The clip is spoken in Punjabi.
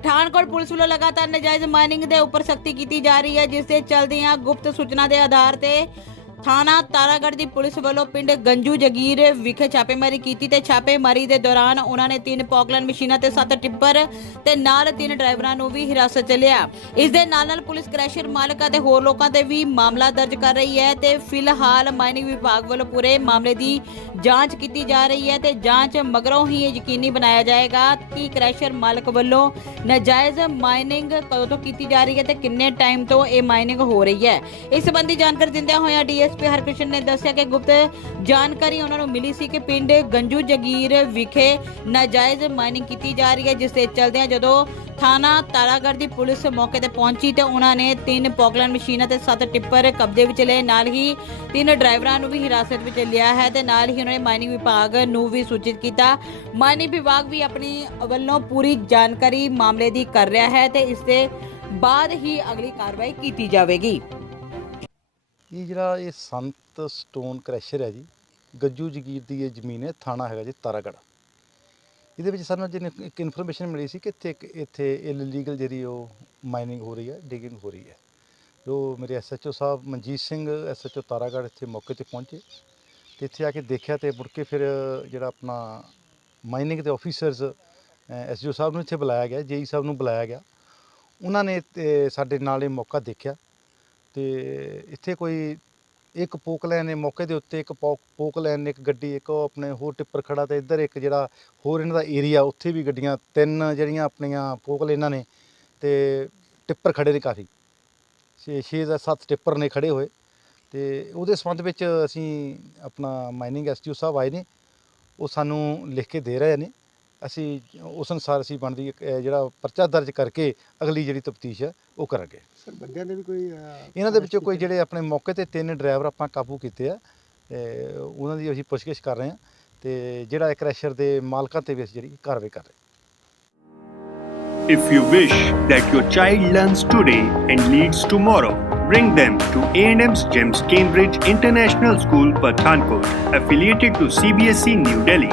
ਪਠਾਨਕੋਟ ਪੁਲਿਸ ਵੱਲੋਂ ਲਗਾਤਾਰ ਨਜਾਇਜ਼ ਮਾਈਨਿੰਗ ਦੇ ਉੱਪਰ ਸਖਤੀ ਕੀਤੀ ਜਾ ਰਹੀ ਹੈ, ਜਿਸ ਦੇ ਚਲਦਿਆਂ ਗੁਪਤ ਸੂਚਨਾ ਦੇ ਆਧਾਰ ਤੇ ਥਾਣਾ ਤਾਰਾਗੜ੍ਹ ਦੀ ਪੁਲਿਸ ਵੱਲੋਂ ਪਿੰਡ ਗੰਜੂ ਜਗੀਰ ਵਿਖੇ ਛਾਪੇਮਾਰੀ ਕੀਤੀ ਤੇ ਛਾਪੇਮਾਰੀ ਦੇ ਦੌਰਾਨ ਉਹਨਾਂ ਨੇ ਤਿੰਨ ਪੌਕਲਨ ਮਸ਼ੀਨਾਂ ਤੇ ਸੱਤ ਟਿੱਪਰ ਤੇ ਨਾਲ ਤਿੰਨ ਡਰਾਈਵਰਾਂ ਨੂੰ ਵੀ ਹਿਰਾਸਤ 'ਚ ਲਿਆ। ਇਸ ਦੇ ਨਾਲ ਨਾਲ ਪੁਲਿਸ ਕ੍ਰੈਸ਼ਰ ਮਾਲਕ ਅਤੇ ਹੋਰ ਲੋਕਾਂ ਤੇ ਵੀ ਮਾਮਲਾ ਦਰਜ ਕਰ ਰਹੀ ਹੈ ਤੇ ਫਿਲਹਾਲ ਮਾਈਨਿੰਗ ਵਿਭਾਗ ਵੱਲੋਂ ਪੂਰੇ ਮਾਮਲੇ ਦੀ ਜਾਂਚ ਕੀਤੀ ਜਾ ਰਹੀ ਹੈ ਤੇ ਜਾਂਚ ਮਗਰੋਂ ਹੀ ਇਹ ਯਕੀਨੀ ਬਣਾਇਆ ਜਾਏਗਾ ਕਿ ਕ੍ਰੈਸ਼ਰ ਮਾਲਕ ਵੱਲੋਂ ਨਾਜਾਇਜ਼ ਮਾਈਨਿੰਗ ਕਦੋਂ ਤੋਂ ਕੀਤੀ ਜਾ ਰਹੀ ਹੈ ਤੇ ਕਿੰਨੇ ਟਾਈਮ ਤੋਂ ਇਹ ਮਾਈਨਿੰਗ ਹੋ ਰਹੀ ਹੈ। ਇਸ ਸੰਬੰਧੀ ਜਾਣਕਾਰੀ ਦਿੰਦਿਆਂ ਹੋਇਆ ਡੀਐਸਪੀ ਹਰਕ੍ਰਿਸ਼ਨ ਨੇ ਦੱਸਿਆ ਕਿ ਗੁਪਤ ਜਾਣਕਾਰੀ ਉਹਨਾਂ ਨੂੰ ਮਿਲੀ ਸੀ ਕਿ ਪਿੰਡ ਗੰਜੂ ਜਗੀਰ ਵਿਖੇ ਨਾਜਾਇਜ਼ ਮਾਈਨਿੰਗ ਕੀਤੀ ਜਾ ਰਹੀ ਹੈ, ਜਿਸ ਦੇ ਚਲਦਿਆਂ ਜਦੋਂ ਥਾਣਾ ਤਾਰਾਗੜ੍ਹ ਦੀ ਪੁਲਿਸ ਮੌਕੇ ਤੇ ਪਹੁੰਚੀ ਤੇ ਉਹਨਾਂ ਨੇ ਤਿੰਨ ਪੌਕਲਨ ਮਸ਼ੀਨਾਂ ਤੇ ਸੱਤ ਟਿੱਪਰ ਕਬਜ਼ੇ ਵਿੱਚ ਲਏ, ਨਾਲ ਹੀ ਤਿੰਨ ਡਰਾਈਵਰਾਂ ਨੂੰ ਵੀ ਹਿਰਾਸਤ ਵਿੱਚ ਲਿਆ ਹੈ ਤੇ ਨਾਲ ਹੀ ਉਹਨਾਂ ਨੇ ਮਾਈਨਿੰਗ ਵਿਭਾਗ ਨੂੰ ਵੀ ਸੂਚਿਤ ਕੀਤਾ। ਮਾਈਨਿੰਗ ਵਿਭਾਗ ਵੀ ਆਪਣੀ ਵੱਲੋਂ ਪੂਰੀ ਜਾਣਕਾਰੀ ਮਾਮਲੇ ਦੀ ਕਰ ਰਿਹਾ ਹੈ ਤੇ ਇਸ ਦੇ ਬਾਅਦ ਹੀ ਅਗਲੀ ਕਾਰਵਾਈ ਕੀਤੀ ਜਾਵੇਗੀ। ਇਹ ਜਿਹੜਾ ਇਹ ਸੰਤ ਸਟੋਨ ਕ੍ਰੈਸ਼ਰ ਹੈ ਜੀ, ਗੱਜੂ ਜਗੀਰ ਦੀ ਇਹ ਜ਼ਮੀਨ ਹੈ, ਥਾਣਾ ਹੈਗਾ ਜੀ ਤਾਰਾਗੜ੍ਹ। ਇਹਦੇ ਵਿੱਚ ਸਾਨੂੰ ਜਿਹਨੇ ਇੱਕ ਇਨਫੋਰਮੇਸ਼ਨ ਮਿਲੀ ਸੀ ਕਿ ਇੱਥੇ ਇੱਕ, ਇੱਥੇ ਇਲੀਗਲ ਜਿਹੜੀ ਉਹ ਮਾਈਨਿੰਗ ਹੋ ਰਹੀ ਹੈ ਡਿਗਿੰਗ ਹੋ ਰਹੀ ਹੈ। ਜੋ ਮੇਰੇ ਐਸਐਚਓ ਸਾਹਿਬ ਮਨਜੀਤ ਸਿੰਘ ਐਸਐਚਓ ਤਾਰਾਗੜ੍ਹ ਇੱਥੇ ਮੌਕੇ ਤੇ ਪਹੁੰਚੇ ਤੇ ਇੱਥੇ ਆ ਕੇ ਦੇਖਿਆ ਤੇ ਮੁੜ ਕੇ ਫਿਰ ਜਿਹੜਾ ਆਪਣਾ ਮਾਈਨਿੰਗ ਦੇ ਆਫੀਸਰਸ ਐਸਜੀਓ ਸਾਹਿਬ ਨੂੰ ਇੱਥੇ ਬੁਲਾਇਆ ਗਿਆ, ਜੇਈ ਸਾਹਿਬ ਨੂੰ ਬੁਲਾਇਆ ਗਿਆ। ਉਹਨਾਂ ਨੇ ਤੇ ਸਾਡੇ ਨਾਲ ਇਹ ਮੌਕਾ ਦੇਖਿਆ। ਤੇ ਇੱਥੇ ਕੋਈ ਇੱਕ ਪੋਕਲੈਨ ਨੇ ਮੌਕੇ ਦੇ ਉੱਤੇ ਇੱਕ ਪੋ- ਪੋਕਲੈਨ ਨੇ ਇੱਕ ਗੱਡੀ, ਇੱਕ ਉਹ ਆਪਣੇ ਹੋਰ ਟਿੱਪਰ ਖੜਾ ਤੇ ਇੱਧਰ ਇੱਕ ਜਿਹੜਾ ਹੋਰ ਇਹਨਾਂ ਦਾ ਏਰੀਆ ਉੱਥੇ ਵੀ ਗੱਡੀਆਂ, ਤਿੰਨ ਜਿਹੜੀਆਂ ਆਪਣੀਆਂ ਪੋਕਲੈਨਾਂ ਨੇ ਤੇ ਟਿੱਪਰ ਖੜੇ ਨੇ ਕਾਫੀ। ਛੇ ਛੇ ਜਾਂ ਸੱਤ ਟਿੱਪਰ ਨੇ ਖੜੇ ਹੋਏ ਤੇ ਉਹਦੇ ਸੰਬੰਧ ਵਿੱਚ ਅਸੀਂ ਆਪਣਾ ਮਾਈਨਿੰਗ ਐਸਟੀਓ ਸਾਹਿਬ ਆਏ ਨੇ, ਉਹ ਸਾਨੂੰ ਲਿਖ ਕੇ ਦੇ ਰਹੇ ਨੇ। ਅਸੀਂ ਉਸ ਅਨੁਸਾਰ ਅਸੀਂ ਬਣਦੀ ਇੱਕ, ਅਹ, ਜਿਹੜਾ ਪਰਚਾ ਦਰਜ ਕਰਕੇ ਅਗਲੀ ਜਿਹੜੀ ਤਫਤੀਸ਼ ਹੈ ਉਹ ਕਰਾਂਗੇ ਸਰ ਬੰਦਿਆਂ ਨੇ ਵੀ ਕੋਈ ਇਹਨਾਂ ਦੇ ਵਿੱਚੋਂ ਕੋਈ? ਜਿਹੜੇ ਆਪਣੇ ਮੌਕੇ ਤੇ ਤਿੰਨ ਡਰਾਈਵਰ ਆਪਾਂ ਕਾਬੂ ਕੀਤੇ ਆ ਤੇ ਉਹਨਾਂ ਦੀ ਅਸੀਂ ਪੁੱਛਗਿੱਛ ਕਰ ਰਹੇ ਹਾਂ ਤੇ ਜਿਹੜਾ ਕ੍ਰੈਸ਼ਰ ਦੇ ਮਾਲਕਾਂ ਤੇ ਵੀ ਅਸੀਂ ਜਿਹੜੀ ਕਾਰਵਾਈ ਕਰ ਰਹੇ ਹਾਂ If you wish that your child learns today and leads tomorrow, bring them to A&M's GEMS Cambridge International School, Pathankot, affiliated to CBSE E New Delhi.